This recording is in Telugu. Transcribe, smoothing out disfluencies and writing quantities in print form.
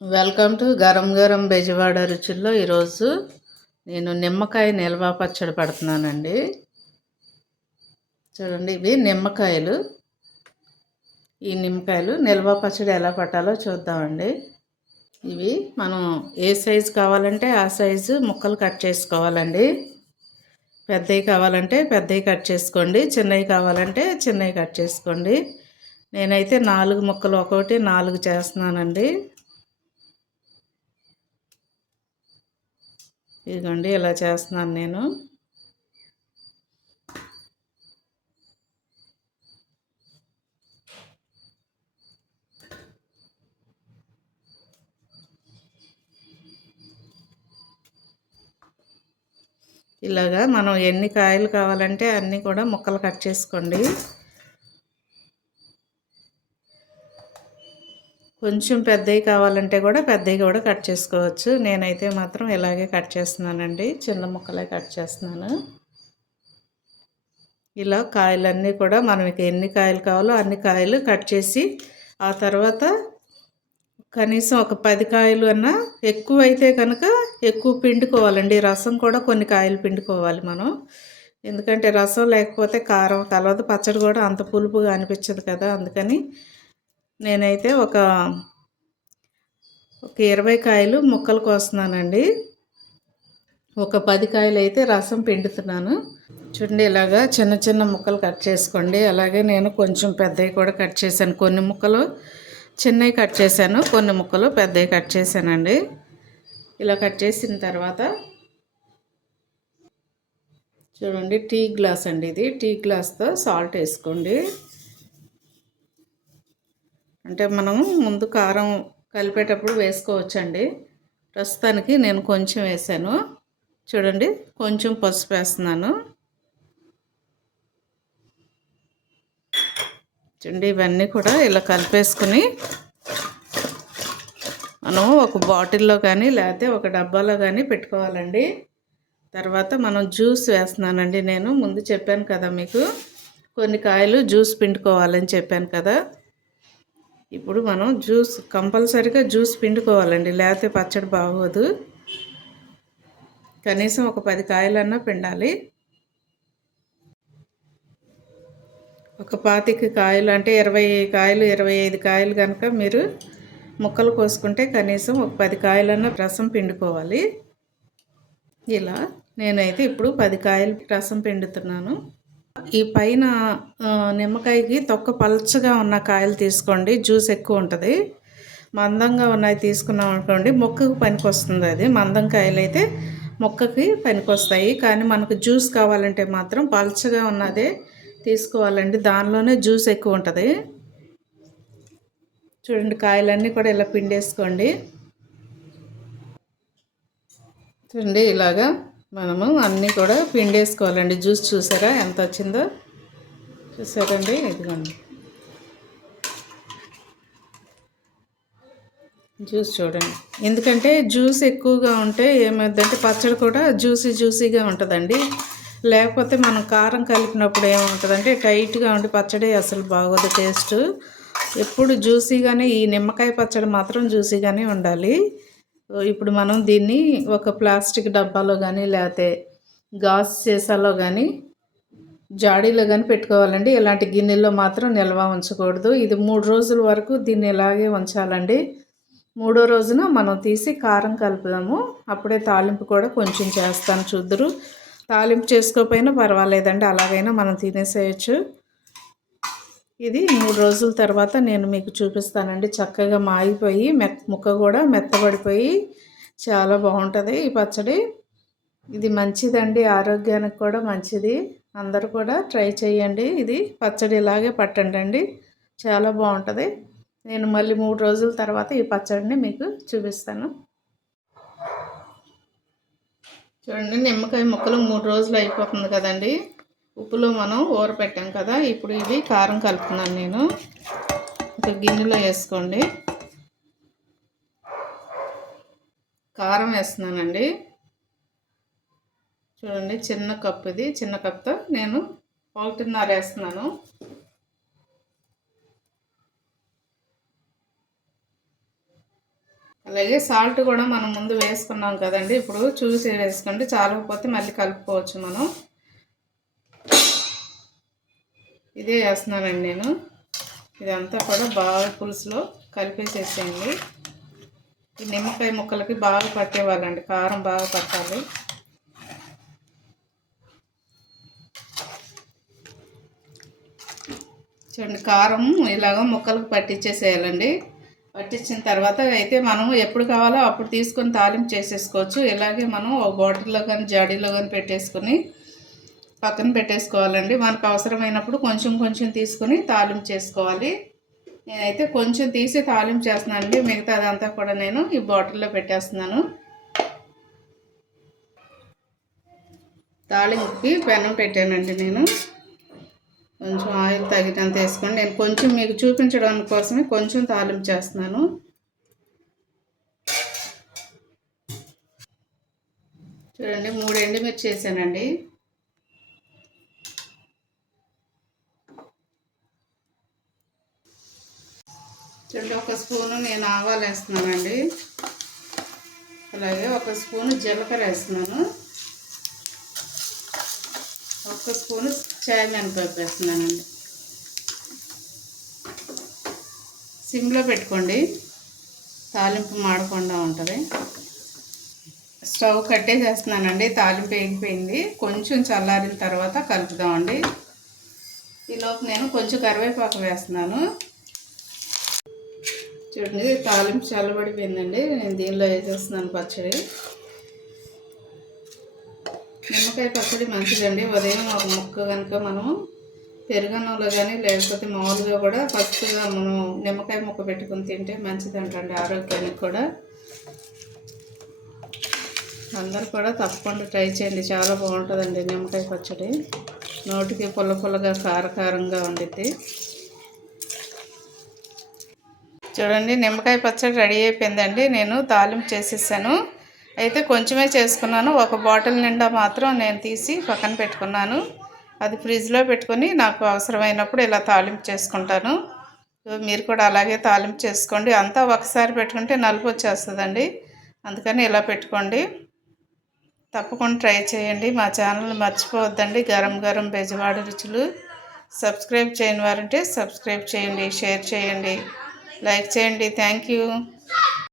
వెల్కమ్ టు గరం గరం బెజవాడ రుచుల్లో. ఈరోజు నేను నిమ్మకాయ నిల్వ పచ్చడి పడుతున్నానండి. చూడండి, ఇవి నిమ్మకాయలు. ఈ నిమ్మకాయలు నిల్వ పచ్చడి ఎలా పట్టాలో చూద్దామండి. ఇవి మనం ఏ సైజు కావాలంటే ఆ సైజు ముక్కలు కట్ చేసుకోవాలండి. పెద్దవి కావాలంటే పెద్దవి కట్ చేసుకోండి, చిన్నవి కావాలంటే చిన్నవి కట్ చేసుకోండి. నేనైతే 4 ముక్కలు, ఒక్కొక్కటి 4 చేస్తున్నానండి. ఇదిగోండి, ఇలా చేస్తున్నాను నేను. ఇలాగా మనం ఎన్ని కాయలు కావాలంటే అన్నీ కూడా ముక్కలు కట్ చేసుకోండి. కొంచెం పెద్దవి కావాలంటే కూడా పెద్దవి కూడా కట్ చేసుకోవచ్చు. నేనైతే మాత్రం ఇలాగే కట్ చేస్తున్నానండి, చిన్న ముక్కలే కట్ చేస్తున్నాను. ఇలా కాయలన్నీ కూడా మనకి ఎన్ని కాయలు కావాలో అన్ని కాయలు కట్ చేసి, ఆ తర్వాత కనీసం ఒక 10 కాయలు అన్నా ఎక్కువ అయితే కనుక ఎక్కువ పిండుకోవాలండి. రసం కూడా కొన్ని కాయలు పిండుకోవాలి మనం. ఎందుకంటే రసం లేకపోతే కారం కలవదు, పచ్చడి కూడా అంత పులుపుగా అనిపించదు కదా. అందుకని నేనైతే ఒక 20 కాయలు ముక్కలు కోస్తున్నానండి. ఒక 10 కాయలు అయితే రసం పిండుతున్నాను. చూడండి, ఇలాగా చిన్న చిన్న ముక్కలు కట్ చేసుకోండి. అలాగే నేను కొంచెం పెద్దవి కూడా కట్ చేశాను. కొన్ని ముక్కలు చిన్నవి కట్ చేశాను, కొన్ని ముక్కలు పెద్దవి కట్ చేశానండి. ఇలా కట్ చేసిన తర్వాత చూడండి, టీ గ్లాస్ అండి ఇది. టీ గ్లాస్తో సాల్ట్ వేసుకోండి. అంటే మనం ముందు కారం కలిపేటప్పుడు వేసుకోవచ్చండి. ప్రస్తుతానికి నేను కొంచెం వేసాను. చూడండి, కొంచెం పసుపు వేస్తున్నాను. చూడండి, ఇవన్నీ కూడా ఇలా కలిపేసుకుని మనం ఒక బాటిల్లో కానీ లేకపోతే ఒక డబ్బాలో కానీ పెట్టుకోవాలండి. తర్వాత మనం జ్యూస్ వేస్తున్నానండి. నేను ముందు చెప్పాను కదా మీకు, కొన్ని కాయలు జ్యూస్ పిండుకోవాలని చెప్పాను కదా. ఇప్పుడు మనం జ్యూస్ కంపల్సరీగా జ్యూస్ పిండుకోవాలండి, లేకపోతే పచ్చడి బాగోదు. కనీసం ఒక 10 కాయలన్నా పిండాలి. ఒక 25 కాయలు అంటే 20 కాయలు, 25 కాయలు కనుక మీరు ముక్కలు కోసుకుంటే కనీసం ఒక 10 కాయలన్నా రసం పిండుకోవాలి. ఇలా నేనైతే ఇప్పుడు 10 కాయలు రసం పిండుతున్నాను. ఈ పైన నిమ్మకాయకి తొక్క పల్చగా ఉన్న కాయలు తీసుకోండి, జ్యూస్ ఎక్కువ ఉంటుంది. మందంగా ఉన్నవి తీసుకున్నాం అనుకోండి, మొక్కకు పనికొస్తుంది. అది మందం కాయలు అయితే మొక్కకి పనికొస్తాయి. కానీ మనకు జ్యూస్ కావాలంటే మాత్రం పల్చగా ఉన్నదే తీసుకోవాలండి, దానిలోనే జ్యూస్ ఎక్కువ ఉంటుంది. చూడండి, కాయలన్నీ కూడా ఇలా పిండేసుకోండి. చూడండి, ఇలాగా మనము అన్నీ కూడా పిండేసుకోవాలండి. జ్యూస్ చూసారా ఎంత వచ్చిందో, చూసారండి. ఇదిగోండి, జ్యూస్ చూడండి. ఎందుకంటే జ్యూస్ ఎక్కువగా ఉంటే ఏమవుతుందంటే పచ్చడి కూడా జ్యూసీగా ఉంటుందండి. లేకపోతే మనం కారం కలిపినప్పుడు ఏముంటుందంటే టైట్గా ఉండి పచ్చడి అసలు బాగోదు టేస్ట్. ఎప్పుడు జ్యూసీగానే, ఈ నిమ్మకాయ పచ్చడి మాత్రం జ్యూసీగానే ఉండాలి. ఇప్పుడు మనం దీన్ని ఒక ప్లాస్టిక్ డబ్బాలో కానీ లేకపోతే గాజు సీసాలో కానీ జాడీలో కానీ పెట్టుకోవాలండి. ఇలాంటి గిన్నెల్లో మాత్రం నిల్వ ఉంచకూడదు. ఇది 3 రోజుల వరకు దీన్ని ఇలాగే ఉంచాలండి. 3వ రోజున మనం తీసి కారం కలుపుదాము. అప్పుడే తాలింపు కూడా కొంచెం చేస్తాను, చూద్దురు. తాలింపు చేసుకోకపోయినా పర్వాలేదండి, అలాగైనా మనం తినేసేయచ్చు. ఇది 3 రోజుల తర్వాత నేను మీకు చూపిస్తానండి. చక్కగా మాగిపోయి ముక్క కూడా మెత్తబడిపోయి చాలా బాగుంటుంది ఈ పచ్చడి. ఇది మంచిదండి, ఆరోగ్యానికి కూడా మంచిది. అందరూ కూడా ట్రై చేయండి. ఇది పచ్చడి ఇలాగే పట్టండి, చాలా బాగుంటుంది. నేను మళ్ళీ 3 రోజుల తర్వాత ఈ పచ్చడిని మీకు చూపిస్తాను. చూడండి, నిమ్మకాయ ముక్కలు 3 రోజులు అయిపోతుంది కదండి. ఉప్పులో మనం ఊరపెట్టాం కదా. ఇప్పుడు ఇది కారం కలుపుతున్నాను నేను. ఒక గిన్నెలో వేసుకోండి. కారం వేస్తున్నానండి. చూడండి, చిన్న కప్పు, ఇది చిన్న కప్తో నేను 1.5 వేస్తున్నాను. అలాగే సాల్ట్ కూడా మనం ముందు వేసుకున్నాం కదండి, ఇప్పుడు చూసి వేసుకోండి. చాలకపోతే మళ్ళీ కలుపుకోవచ్చు మనం. ఇదే వేస్తున్నానండి నేను. ఇదంతా కూడా బాగా పులుసులో కలిపేసేసేయండి. ఈ నిమ్మకాయ ముక్కలకి బాగా పట్టేవాళ్ళండి, కారం బాగా పట్టాలి. చూడండి, కారం ఇలాగ ముక్కలకు పట్టించేసేయాలండి. పట్టించిన తర్వాత అయితే మనం ఎప్పుడు కావాలో అప్పుడు తీసుకొని తాలింపు చేసేసుకోవచ్చు. ఇలాగే మనం ఒక బాటిల్లో కానీ జాడీలో కానీ పెట్టేసుకొని పక్కన పెట్టేసుకోవాలండి. మనకు అవసరమైనప్పుడు కొంచెం కొంచెం తీసుకొని తాలింపు చేసుకోవాలి. నేనైతే కొంచెం తీసి తాలింపు చేస్తున్నానండి, మిగతాదంతా కూడా నేను ఈ బాటిల్లో పెట్టేస్తున్నాను. తాలింపుకి పెనం పెట్టానండి నేను. కొంచెం ఆయిల్ తగినంత వేసుకోండి. నేను కొంచెం మీకు చూపించడం కోసమే కొంచెం తాలింపు చేస్తున్నాను. చూడండి, 3 ఎండుమిర్చి వేసానండి. చూడండి, 1 స్పూను నేను ఆవాలు వేస్తున్నానండి. అలాగే 1 స్పూను జీలకర్ర వేస్తున్నాను. 1 స్పూను చాయమినపప్పు వేస్తున్నానండి. సిమ్లో పెట్టుకోండి, తాలింపు మాడకుండా ఉంటుంది. స్టవ్ కట్టేసేస్తున్నానండి. తాలింపు వేగిపోయింది. కొంచెం చల్లారిన తర్వాత కలుపుదామండి. ఈలోపు నేను కొంచెం కరివేపాకు వేస్తున్నాను. చూడండి, తాలింపు చల్లబడిపోయిందండి. నేను దీనిలో వేసేస్తున్నాను పచ్చడి. నిమ్మకాయ పచ్చడి మంచిదండి. ఉదయం ఒక ముక్క కనుక మనం పెరుగన్నంలో కానీ లేకపోతే మామూలుగా కూడా ఫస్ట్గా మనం నిమ్మకాయ ముక్క పెట్టుకుని తింటే మంచిదంటండి, ఆరోగ్యానికి కూడా. అందరూ కూడా తప్పకుండా ట్రై చేయండి, చాలా బాగుంటుందండి నిమ్మకాయ పచ్చడి. నోటికి పుల్ల పుల్లగా కారకారంగా ఉండిద్ది. చూడండి, నిమ్మకాయ పచ్చడి రెడీ అయిపోయిందండి. నేను తాలింపు చేసేసాను. అయితే కొంచెమే చేసుకున్నాను. 1 బాటిల్ నిండా మాత్రం నేను తీసి పక్కన పెట్టుకున్నాను. అది ఫ్రిడ్జ్లో పెట్టుకొని నాకు అవసరమైనప్పుడు ఇలా తాలింపు చేసుకుంటాను. మీరు కూడా అలాగే తాలింపు చేసుకోండి. అంతా ఒకసారి పెట్టుకుంటే నలుపు వచ్చేస్తుందండి, అందుకని ఇలా పెట్టుకోండి. తప్పకుండా ట్రై చేయండి. మా ఛానల్ మర్చిపోవద్దండి, గరం గరం బెజవాడ రుచులు. సబ్స్క్రైబ్ చేయని వారంటే సబ్స్క్రైబ్ చేయండి, షేర్ చేయండి, లైక్ చేయండి. Thank you.